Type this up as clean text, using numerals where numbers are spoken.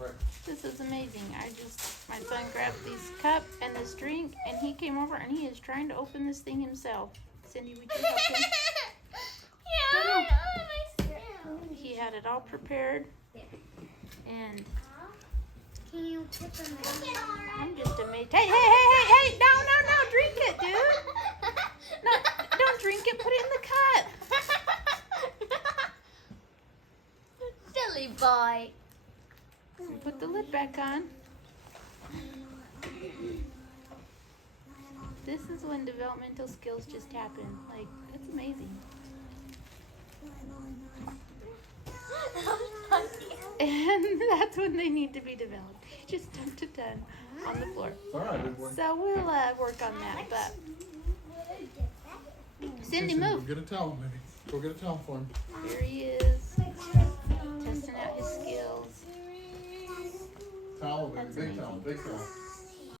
Right. This is amazing. My son grabbed this cup and this drink, and he came over and he is trying to open this thing himself. Cindy, would you help him? He had it all prepared, and Can you put them in? I'm just amazed. Hey! No! Drink it, dude. No, don't drink it. Put it in the cup. Silly boy. Put the lid back on. This is when developmental skills just happen. Like, it's amazing. And that's when they need to be developed. You just dumped it done on the floor. It's all right, big boy. So we'll work on that. But Cindy, move. Go get a towel, baby. Go get a towel for him. Here he is, testing out his skills. Towel, baby. That's Big amazing. towel. Big towel.